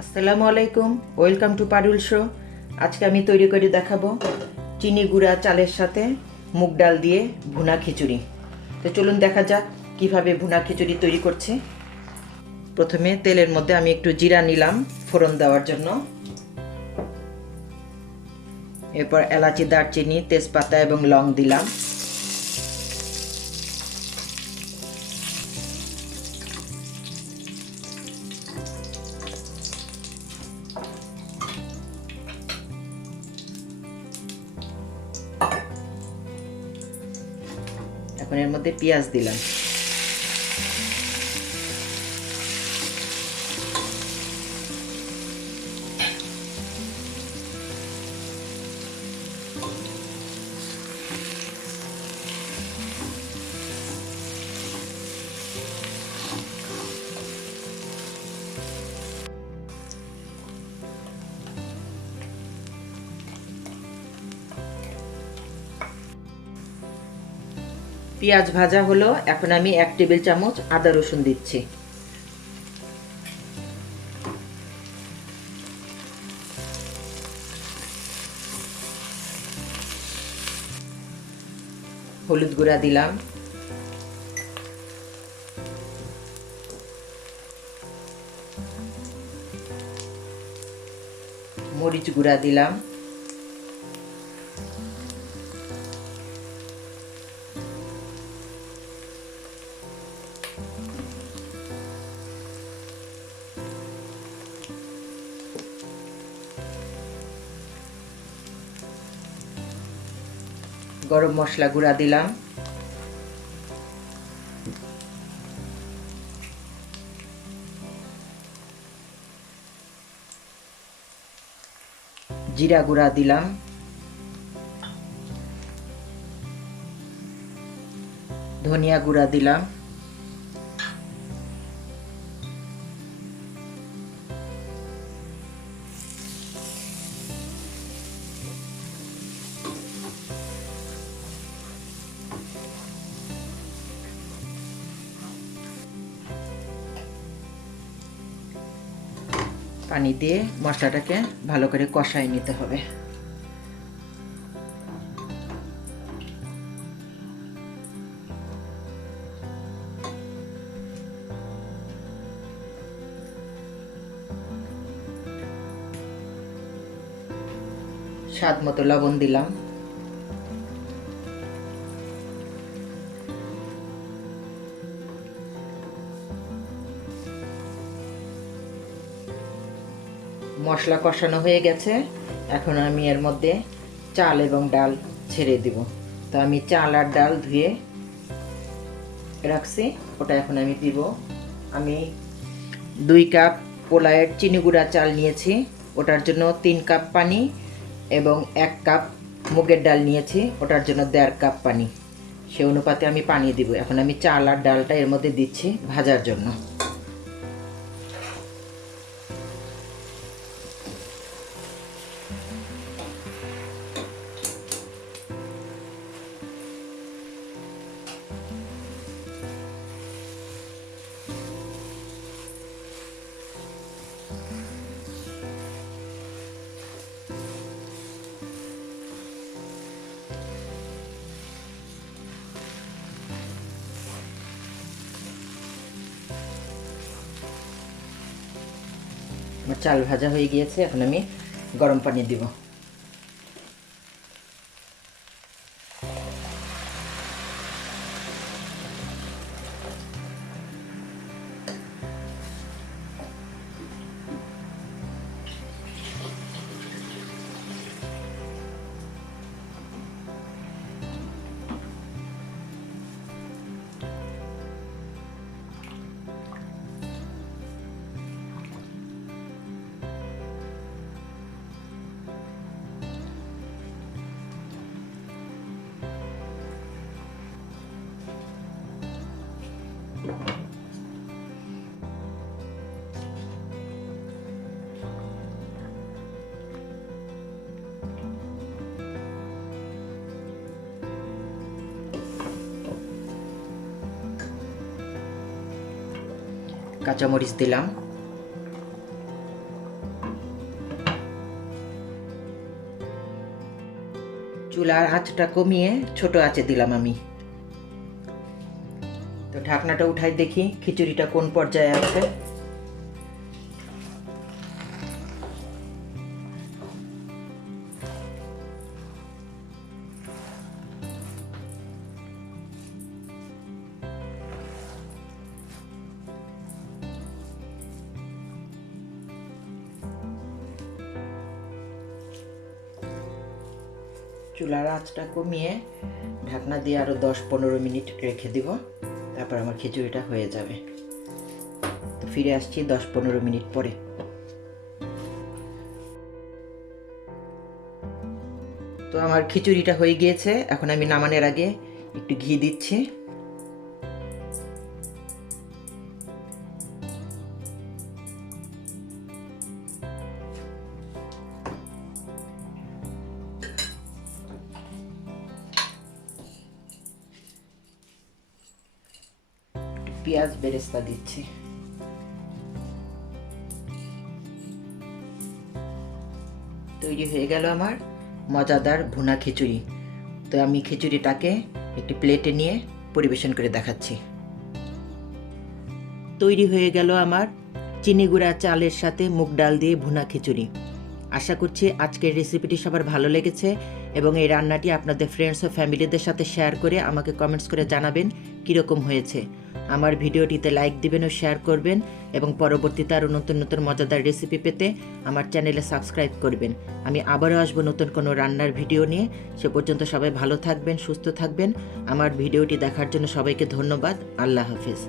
আসসালামু আলাইকুম, welcome to Parul show. আজকে আমি তৈরি করে দেখাবো চিনি গুঁড়া চালের সাথে মুগ ডাল দিয়ে ভুনা খিচুড়ি। তো চলুন দেখা যাক কিভাবে ভুনা খিচুড়ি তৈরি করছি। প্রথমে তেলের মধ্যে আমি একটু জিরা নিলাম ফোড়ন দেওয়ার জন্য। এরপর এলাচি, দারচিনি, তেজপাতা এবং লং দিলাম। এখন এর মধ্যে পেঁয়াজ দিলাম। পেঁয়াজ ভাজা হলো, এখন আমি 1 টেবিল চামচ আদা রসুন দিচ্ছি। হলুদ গুঁড়া দিলাম, মরিচ গুঁড়া দিলাম, গরম মশলা গুঁড়া দিলাম, জিরা গুঁড়া দিলাম, ধনিয়া গুঁড়া দিলাম, পানি দিয়ে মশলাটাকে ভালো করে কষায় নিতে হবে। স্বাদ মতো লবণ দিলাম, মশলা কষানো হয়ে গেছে। এখন আমি এর মধ্যে চাল এবং ডাল ছেড়ে দিব। তো আমি চাল আর ডাল ধুয়ে রাখছি, ওটা এখন আমি দিব। আমি 2 কাপ পোলায়ের চিনি গুঁড়া চাল নিয়েছি, ওটার জন্য 3 কাপ পানি, এবং 1 কাপ মুগের ডাল নিয়েছি, ওটার জন্য 1.5 কাপ পানি। সে অনুপাতে আমি পানি দিব। এখন আমি চাল আর ডালটা এর মধ্যে দিচ্ছি ভাজার জন্য। আমার চাল ভাজা হয়ে গিয়েছে, এখন আমি গরম পানি দিব। কাঁচামরিচ দিলাম, চুলার আঁচটা কমিয়ে ছোট আঁচে দিলাম আমি। তো ঢাকনাটা উঠাই দেখি খিচুড়িটা কোন পর্যায়ে আছে। চুলার আঁচটা কমিয়ে ঢাকনা দিয়ে আরও 10-15 মিনিট রেখে দিব, তারপর আমার খিচুড়িটা হয়ে যাবে। তো ফিরে আসছি 10-15 মিনিট পরে। তো আমার খিচুড়িটা হয়ে গিয়েছে, এখন আমি নামানোর আগে একটু ঘি দিচ্ছি। পেঁয়াজ বেরেস্তা দিচ্ছি। তৈরি হয়ে গেল আমার মজাদার ভুনা খিচুড়ি। তো আমি খিচুড়িটাকে একটি প্লেটে নিয়ে পরিবেশন করে দেখাচ্ছি। তৈরি হয়ে গেল আমার চিনি গুঁড়া চালের সাথে মুগ ডাল দিয়ে ভুনা খিচুড়ি। আশা করছি আজকের রেসিপিটি সবার ভালো লেগেছে এবং এই রান্নাটি আপনাদের ফ্রেন্ডস ও ফ্যামিলিদের সাথে শেয়ার করে আমাকে কমেন্টস করে জানাবেন কীরকম হয়েছে। আমার ভিডিওটিতে লাইক দিবেন ও শেয়ার করবেন এবং পরবর্তীতে আরও নতুন নতুন মজাদার রেসিপি পেতে আমার চ্যানেলে সাবস্ক্রাইব করবেন। আমি আবারও আসবো নতুন কোনো রান্নার ভিডিও নিয়ে। সে পর্যন্ত সবাই ভালো থাকবেন, সুস্থ থাকবেন। আমার ভিডিওটি দেখার জন্য সবাইকে ধন্যবাদ। আল্লাহ হাফেজ।